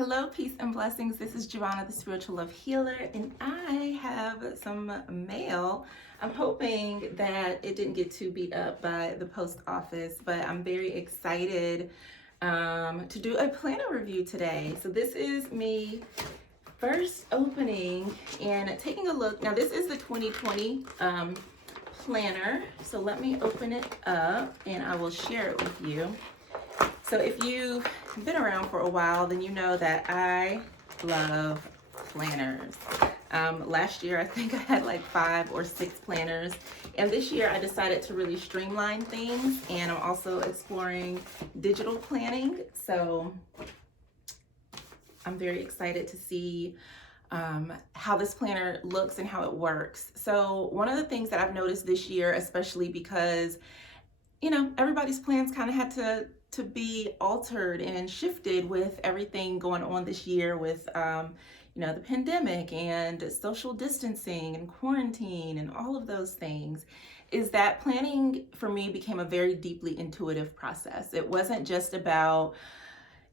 Hello, peace and blessings. This is Jovhannah, the spiritual love healer, and I have some mail. I'm hoping that it didn't get too beat up by the post office, but I'm very excited to do a planner review today. So this is me first opening and taking a look. Now this is the 2020 planner. So let me open it up and I will share it with you. So if you've been around for a while, then you know that I love planners. Last year, I think I had like 5 or 6 planners. And this year I decided to really streamline things, and I'm also exploring digital planning. So I'm very excited to see how this planner looks and how it works. So one of the things that I've noticed this year, especially because, you know, everybody's plans kind of had to be altered and shifted with everything going on this year with, you know, the pandemic and social distancing and quarantine and all of those things, is that planning for me became a very deeply intuitive process. It wasn't just about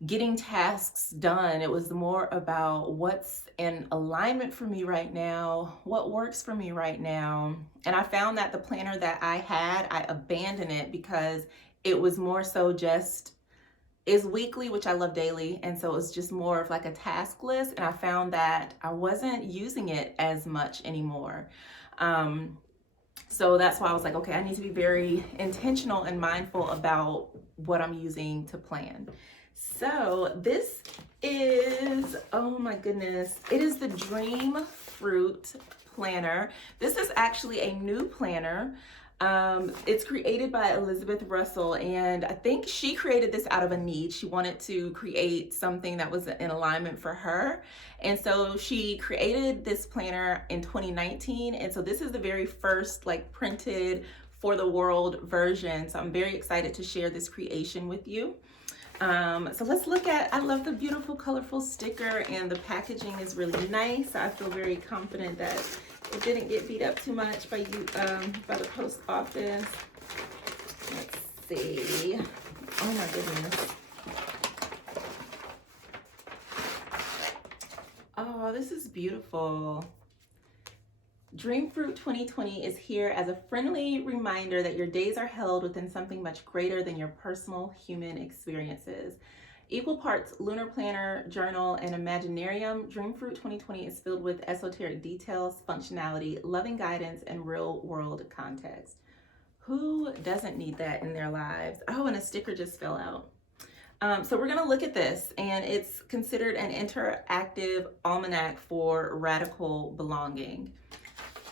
getting tasks done. It was more about what's in alignment for me right now, what works for me right now. And I found that the planner that I had, I abandoned it because it was more so just, is weekly, which I love daily. And so it was just more of like a task list. And I found that I wasn't using it as much anymore. So that's why I was like, okay, I need to be very intentional and mindful about what I'm using to plan. So this is, oh my goodness, it is the Dreamfruit planner. This is actually a new planner. It's created by Elizabeth Russell, and I think she created this out of a need. She wanted to create something that was in alignment for her. And so she created this planner in 2019. And so this is the very first like printed for the world version. So I'm very excited to share this creation with you. So let's look at, I love the beautiful colorful sticker, and the packaging is really nice. I feel very confident that it didn't get beat up too much by by the post office. Let's see. Oh my goodness. Oh, this is beautiful. Dreamfruit 2020 is here as a friendly reminder that your days are held within something much greater than your personal human experiences. Equal parts Lunar planner, journal, and Imaginarium, Dreamfruit 2020 is filled with esoteric details, functionality, loving guidance, and real-world context. Who doesn't need that in their lives? Oh, and a sticker just fell out. So we're going to look at this, and it's considered an interactive almanac for radical belonging.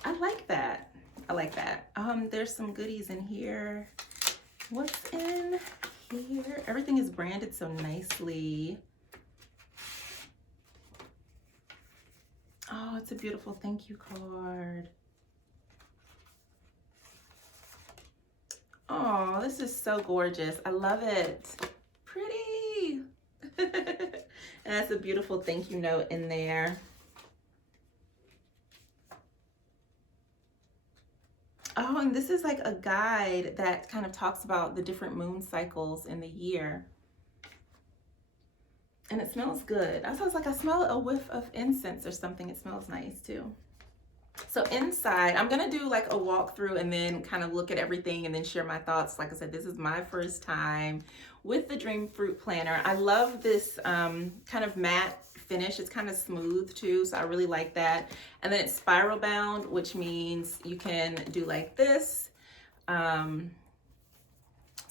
I like that. I like that. There's some goodies in here. What's in here? Everything is branded so nicely. Oh, it's a beautiful thank you card. Oh, this is so gorgeous. I love it. Pretty. And that's a beautiful thank you note in there. Oh, and this is like a guide that kind of talks about the different moon cycles in the year. And it smells good. I was like, I smell a whiff of incense or something. It smells nice too. So inside, I'm gonna do like a walkthrough and then kind of look at everything and then share my thoughts. Like I said, this is my first time with the Dreamfruit planner. I love this kind of matte finish. It's kind of smooth too, so I really like that. And then it's spiral bound, which means you can do like this. So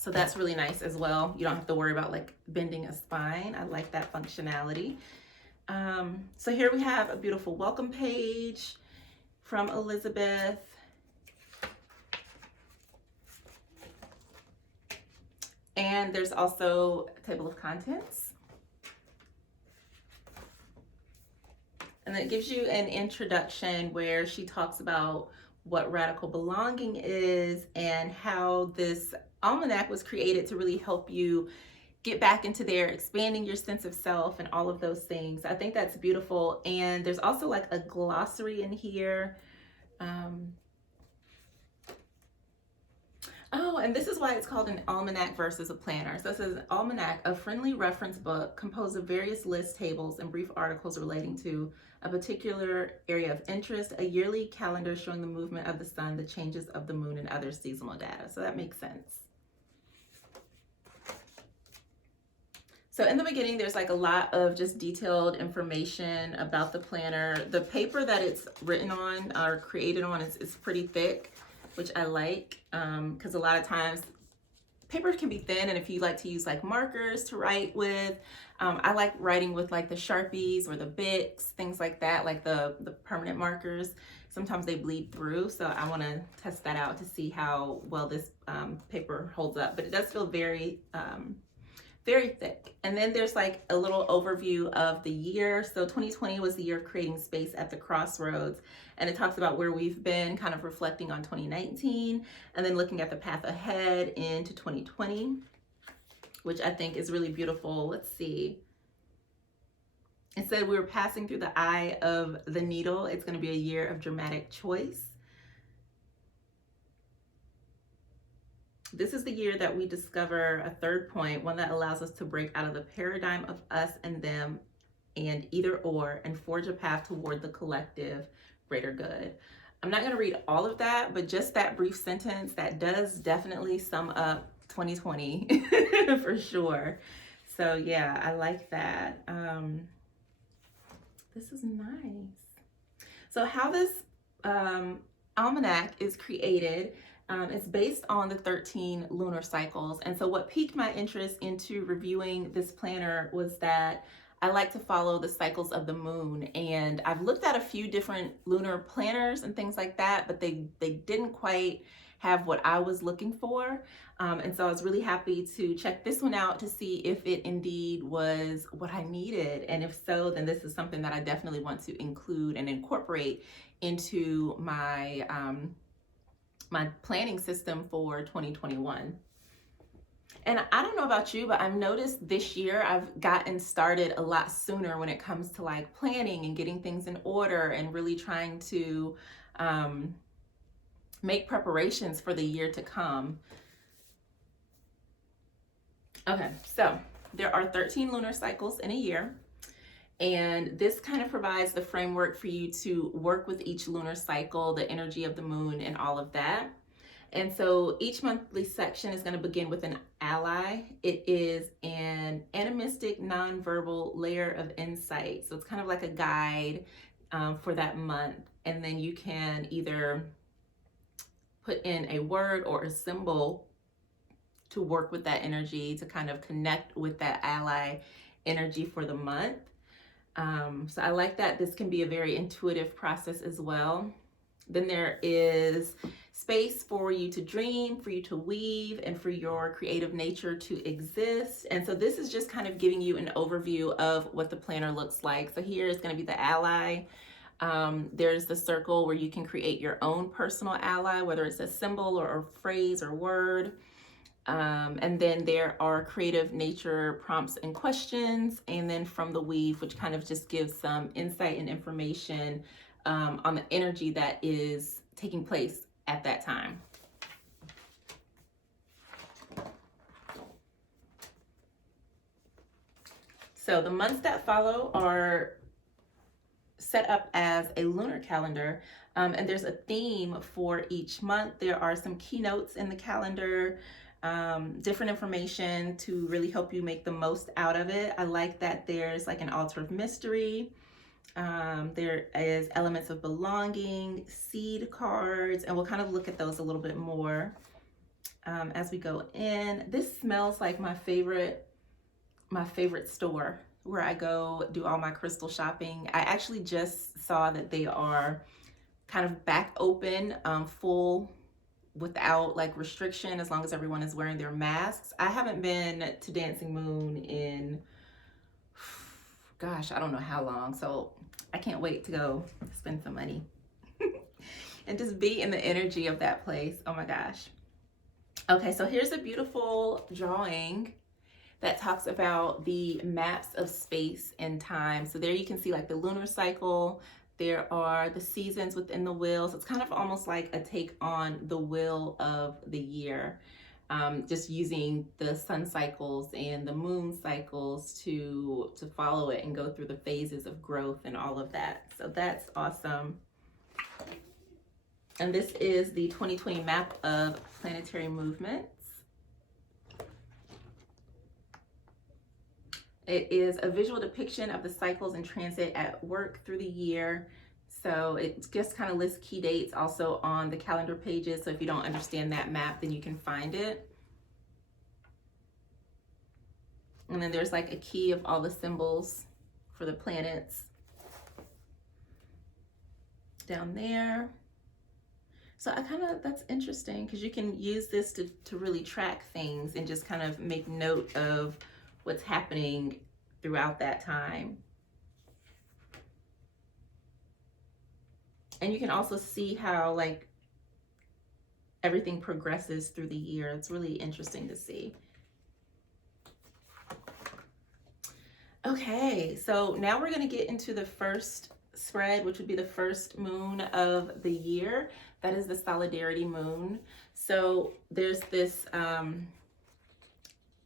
that's really nice as well. You don't have to worry about like bending a spine. I like that functionality. So here we have a beautiful welcome page from Elizabeth. And there's also a table of contents. And it gives you an introduction where she talks about what radical belonging is and how this almanac was created to really help you get back into there, expanding your sense of self and all of those things. I think that's beautiful. And there's also like a glossary in here. Oh, and this is why it's called an almanac versus a planner. So this is an almanac, a friendly reference book composed of various lists, tables, and brief articles relating to a particular area of interest, a yearly calendar showing the movement of the sun, the changes of the moon, and other seasonal data. So that makes sense. So in the beginning, there's like a lot of just detailed information about the planner. The paper that it's written on or created on is pretty thick, which I like, because a lot of times papers can be thin, and if you like to use like markers to write with, I like writing with like the Sharpies or the Bics, things like that, like the permanent markers. Sometimes they bleed through, so I want to test that out to see how well this paper holds up, but it does feel very very thick. And then there's like a little overview of the year. So 2020 was the year of creating space at the crossroads. And it talks about where we've been, kind of reflecting on 2019, and then looking at the path ahead into 2020, which I think is really beautiful. Let's see. It said we were passing through the eye of the needle. It's going to be a year of dramatic choice. This is the year that we discover a third point, one that allows us to break out of the paradigm of us and them and either or, and forge a path toward the collective greater good. I'm not going to read all of that, but just that brief sentence, that does definitely sum up 2020 for sure. So yeah, I like that. This is nice. So how this almanac is created, it's based on the 13 lunar cycles. And so what piqued my interest into reviewing this planner was that I like to follow the cycles of the moon. And I've looked at a few different lunar planners and things like that, but they didn't quite have what I was looking for. And so I was really happy to check this one out to see if it indeed was what I needed. And if so, then this is something that I definitely want to include and incorporate into my my planning system for 2021. And I don't know about you, but I've noticed this year I've gotten started a lot sooner when it comes to like planning and getting things in order and really trying to make preparations for the year to come. Okay, so there are 13 lunar cycles in a year. And this kind of provides the framework for you to work with each lunar cycle, the energy of the moon, and all of that. And so each monthly section is going to begin with an ally. It is an animistic, nonverbal layer of insight. So it's kind of like a guide for that month. And then you can either put in a word or a symbol to work with that energy, to kind of connect with that ally energy for the month. So I like that this can be a very intuitive process as well. Then there is space for you to dream, for you to weave, and for your creative nature to exist. And so this is just kind of giving you an overview of what the planner looks like. So here is going to be the ally. There's the circle where you can create your own personal ally, whether it's a symbol or a phrase or word. And then there are creative nature prompts and questions. And then from the weave, which kind of just gives some insight and information on the energy that is taking place at that time. So the months that follow are set up as a lunar calendar, and there's a theme for each month. There are some keynotes in the calendar, different information to really help you make the most out of it. I like that there's like an altar of mystery. There is elements of belonging, seed cards, and we'll kind of look at those a little bit more as we go in. This smells like my favorite store where I go do all my crystal shopping. I actually just saw that they are kind of back open, full, without like restriction, as long as everyone is wearing their masks. I haven't been to Dancing Moon in, gosh, I don't know how long. So I can't wait to go spend some money and just be in the energy of that place. Oh my gosh. Okay, so here's a beautiful drawing that talks about the maps of space and time. So there you can see like the lunar cycle, There are the seasons within the wheel. So it's kind of almost like a take on the wheel of the year. Just using the sun cycles and the moon cycles to follow it and go through the phases of growth and all of that. So that's awesome. And this is the 2020 map of planetary movements. It is a visual depiction of the cycles in transit at work through the year. So it just kind of lists key dates also on the calendar pages. So if you don't understand that map, then you can find it. And then there's like a key of all the symbols for the planets down there. So that's interesting because you can use this to really track things and just kind of make note of what's happening throughout that time. And you can also see how like everything progresses through the year. It's really interesting to see. Okay, so now we're going to get into the first spread, which would be the first moon of the year. That is the solidarity moon. So there's this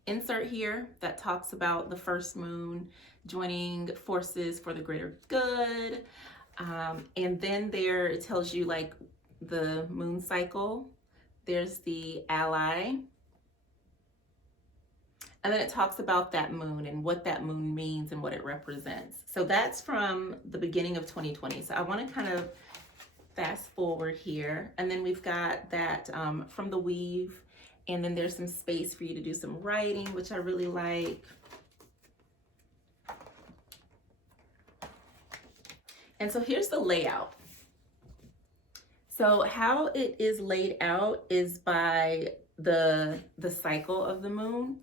insert here that talks about the first moon joining forces for the greater good. And then there it tells you like the moon cycle. There's the ally. And then it talks about that moon and what that moon means and what it represents. So that's from the beginning of 2020. So I want to kind of fast forward here. And then we've got that from the weave. And then there's some space for you to do some writing, which I really like. And so here's the layout. So how it is laid out is by the cycle of the moon.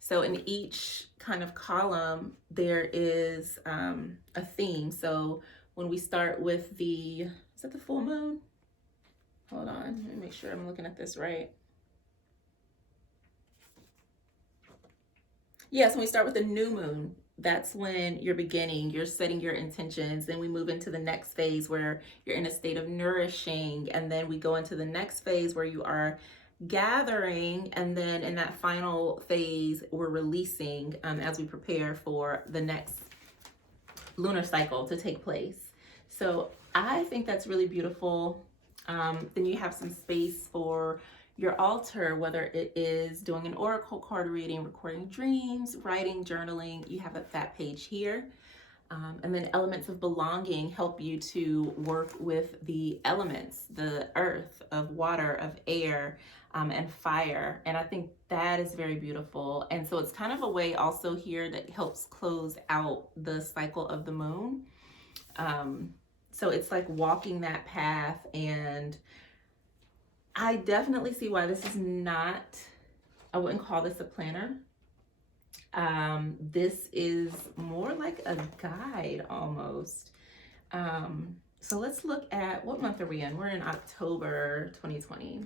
So in each kind of column, there is a theme. So when we start with is that the full moon? Hold on, let me make sure I'm looking at this right. Yes, when we start with the new moon, that's when you're beginning, you're setting your intentions. Then we move into the next phase where you're in a state of nourishing. And then we go into the next phase where you are gathering. And then in that final phase, we're releasing as we prepare for the next lunar cycle to take place. So I think that's really beautiful. Then you have some space for your altar, whether it is doing an oracle card reading, recording dreams, writing, journaling. You have that page here. And then elements of belonging help you to work with the elements, the earth, of water, of air, and fire. And I think that is very beautiful. And so it's kind of a way also here that helps close out the cycle of the moon. So it's like walking that path, and I definitely see why this is not, I wouldn't call this a planner. This is more like a guide almost. So let's look at, what month are we in? We're in October 2020.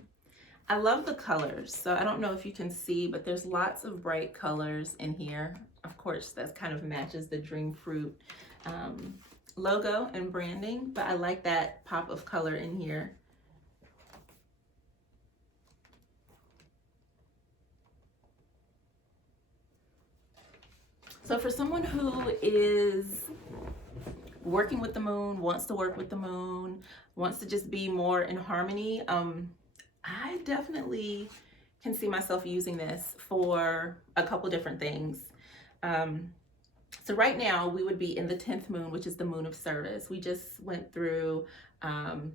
I love the colors. So I don't know if you can see, but there's lots of bright colors in here. Of course, that kind of matches the Dreamfruit logo and branding, but I like that pop of color in here. So for someone who is working with the moon, wants to work with the moon, wants to just be more in harmony, I definitely can see myself using this for a couple different things. So right now we would be in the 10th moon, which is the moon of service. We just went through from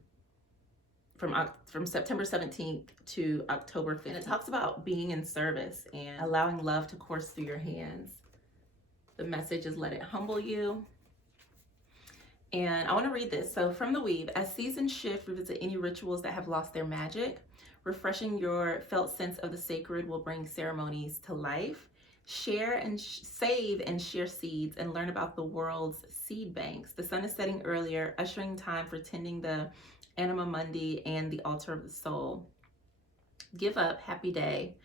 September 17th to October 5th. And it talks about being in service and allowing love to course through your hands. The message is let it humble you. And I want to read this. So from the weave, as seasons shift, revisit any rituals that have lost their magic. Refreshing your felt sense of the sacred will bring ceremonies to life. Share and save and share seeds and learn about the world's seed banks. The sun is setting earlier, ushering time for tending the anima mundi and the altar of the soul. Give up, happy day.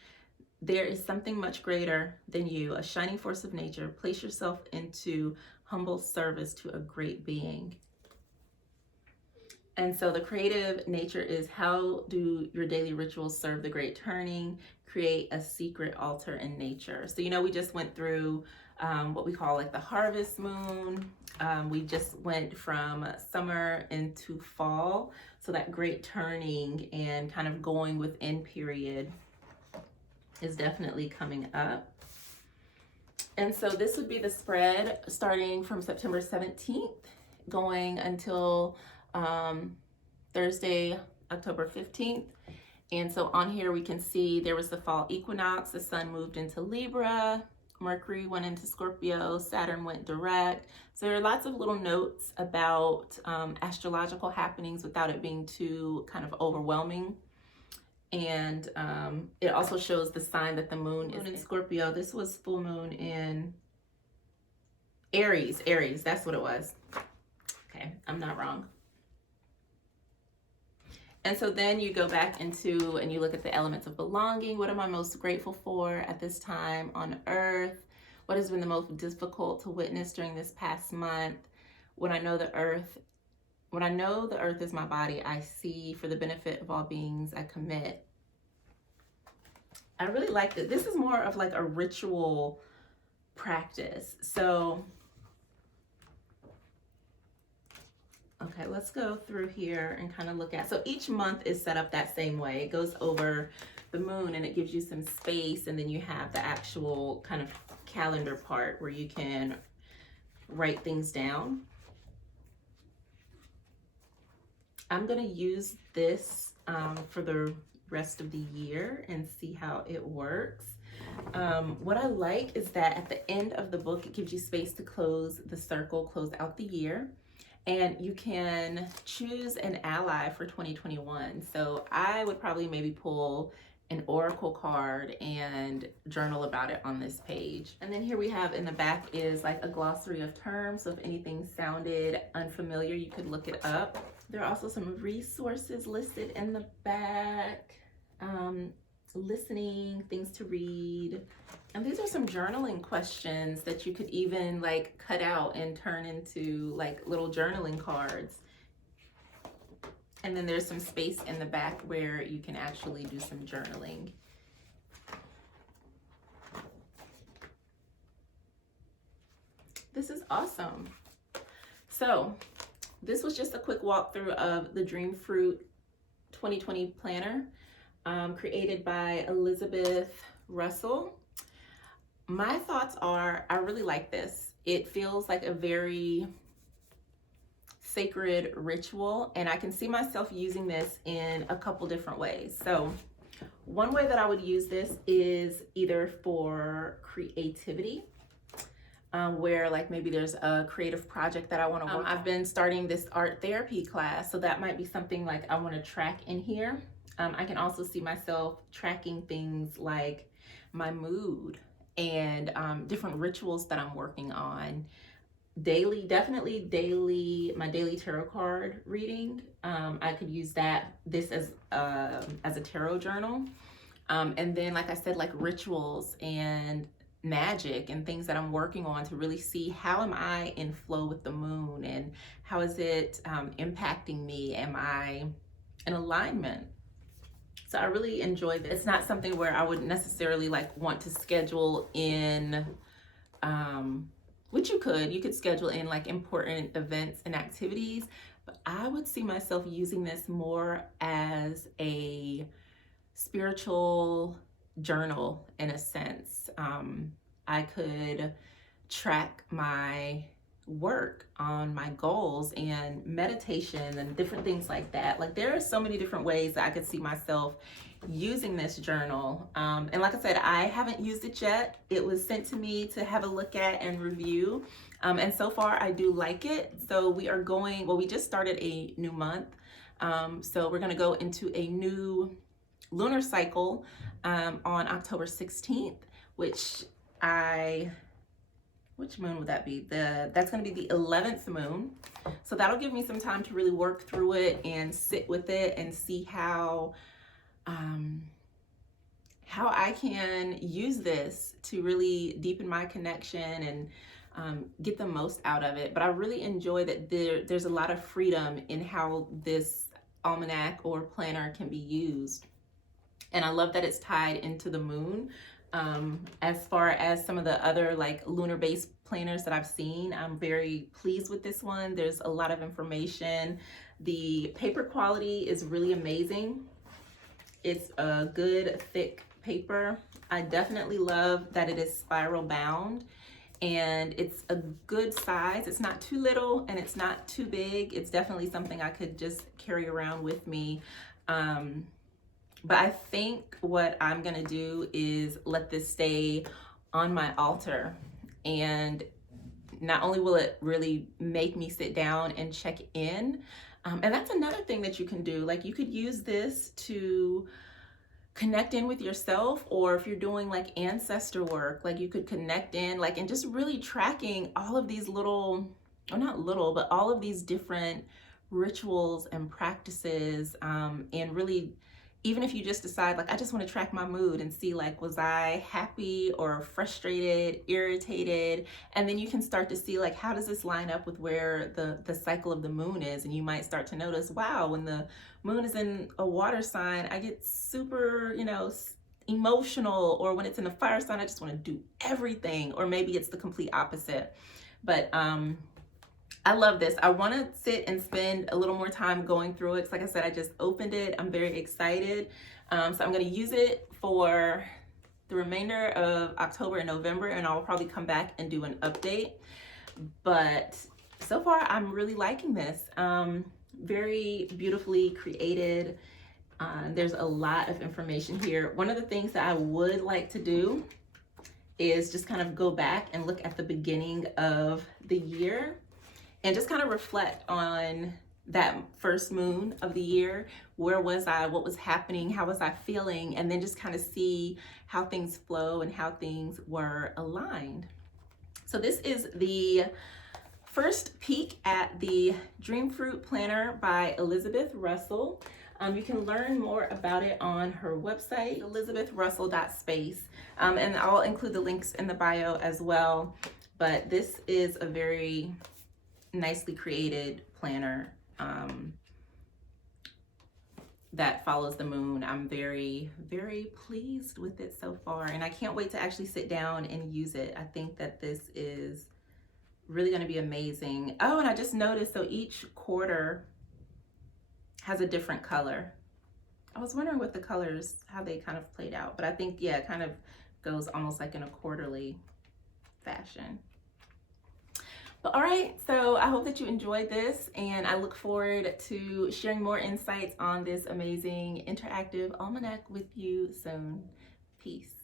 There is something much greater than you, a shining force of nature. Place yourself into humble service to a great being. And so the creative nature is, how do your daily rituals serve the great turning? Create a secret altar in nature. So, we just went through what we call like the harvest moon. We just went from summer into fall. So that great turning and kind of going within period is definitely coming up. And so this would be the spread starting from September 17th, going until Thursday, October 15th. And so on here we can see there was the fall equinox, the sun moved into Libra, Mercury went into Scorpio, Saturn went direct. So there are lots of little notes about astrological happenings without it being too kind of overwhelming. And it also shows the sign that the moon is in Scorpio. This was full moon in Aries, that's what it was. Okay, I'm not wrong. And so then you go back into and you look at the elements of belonging. What am I most grateful for at this time on earth? What has been the most difficult to witness during this past month? When I know the earth is my body, I see. For the benefit of all beings, I commit. I really like this. This is more of like a ritual practice. So, okay, let's go through here and kind of look at, so each month is set up that same way. It goes over the moon and it gives you some space, and then you have the actual kind of calendar part where you can write things down. I'm gonna use this for the rest of the year and see how it works. What I like is that at the end of the book, it gives you space to close the circle, close out the year. And you can choose an ally for 2021. So I would probably maybe pull an oracle card and journal about it on this page. And then here we have in the back is like a glossary of terms. So if anything sounded unfamiliar, you could look it up. There are also some resources listed in the back. Listening, things to read. And these are some journaling questions that you could even like cut out and turn into like little journaling cards. And then there's some space in the back where you can actually do some journaling. This is awesome. So this was just a quick walkthrough of the Dreamfruit 2020 planner. Created by Elizabeth Russell. My thoughts are, I really like this. It feels like a very sacred ritual, and I can see myself using this in a couple different ways. So one way that I would use this is either for creativity, where like maybe there's a creative project that I want to work on. I've been starting this art therapy class, so that might be something like I want to track in here. I can also see myself tracking things like my mood and different rituals that I'm working on. Daily, definitely daily, my daily tarot card reading. I could use this as a tarot journal. And then, like I said, like rituals and magic and things that I'm working on to really see how am I in flow with the moon and how is it impacting me? Am I in alignment? So I really enjoy this. It's not something where I would necessarily like want to schedule in, which you could schedule in like important events and activities, but I would see myself using this more as a spiritual journal in a sense. I could track my work on my goals and meditation and different things like that. Like there are so many different ways that I could see myself using this journal. And like I said, I haven't used it yet. It was sent to me to have a look at and review. And so far I do like it. So we are going, well, we just started a new month. So we're gonna go into a new lunar cycle on October 16th, which moon would that be? That's going to be the 11th moon. So that'll give me some time to really work through it and sit with it and see how I can use this to really deepen my connection and get the most out of it. But I really enjoy that there's a lot of freedom in how this almanac or planner can be used. And I love that it's tied into the moon. As far as some of the other like lunar based planners that I've seen, I'm very pleased with this one. There's a lot of information. The paper quality is really amazing. It's a good thick paper. I definitely love that it is spiral bound, and it's a good size. It's not too little and it's not too big. It's definitely something I could just carry around with me. But I think what I'm gonna do is let this stay on my altar, and not only will it really make me sit down and check in, and that's another thing that you can do. Like, you could use this to connect in with yourself, or if you're doing like ancestor work, like you could connect in, like, and just really tracking all of these little, or not little, but all of these different rituals and practices, and really, even if you just decide like, I just want to track my mood and see like, was I happy or frustrated, irritated? And then you can start to see like, how does this line up with where the cycle of the moon is? And you might start to notice, wow, when the moon is in a water sign, I get super, emotional, or when it's in a fire sign, I just want to do everything. Or maybe it's the complete opposite. But I love this. I want to sit and spend a little more time going through it. 'Cause like I said, I just opened it. I'm very excited. So I'm going to use it for the remainder of October and November, and I'll probably come back and do an update. But so far, I'm really liking this. Very beautifully created. There's a lot of information here. One of the things that I would like to do is just kind of go back and look at the beginning of the year and just kind of reflect on that first moon of the year. Where was I? What was happening? How was I feeling? And then just kind of see how things flow and how things were aligned. So this is the first peek at the Dreamfruit Planner by Elizabeth Russell. You can learn more about it on her website, elizabethrussell.space. And I'll include the links in the bio as well. But this is a very nicely created planner that follows the moon. I'm very, very pleased with it so far, and I can't wait to actually sit down and use it. I think that this is really going to be amazing. Oh, and I just noticed, so each quarter has a different color. I was wondering what the colors, how they kind of played out, but I think, yeah, it kind of goes almost like in a quarterly fashion. But all right, so I hope that you enjoyed this, and I look forward to sharing more insights on this amazing interactive almanac with you soon. Peace.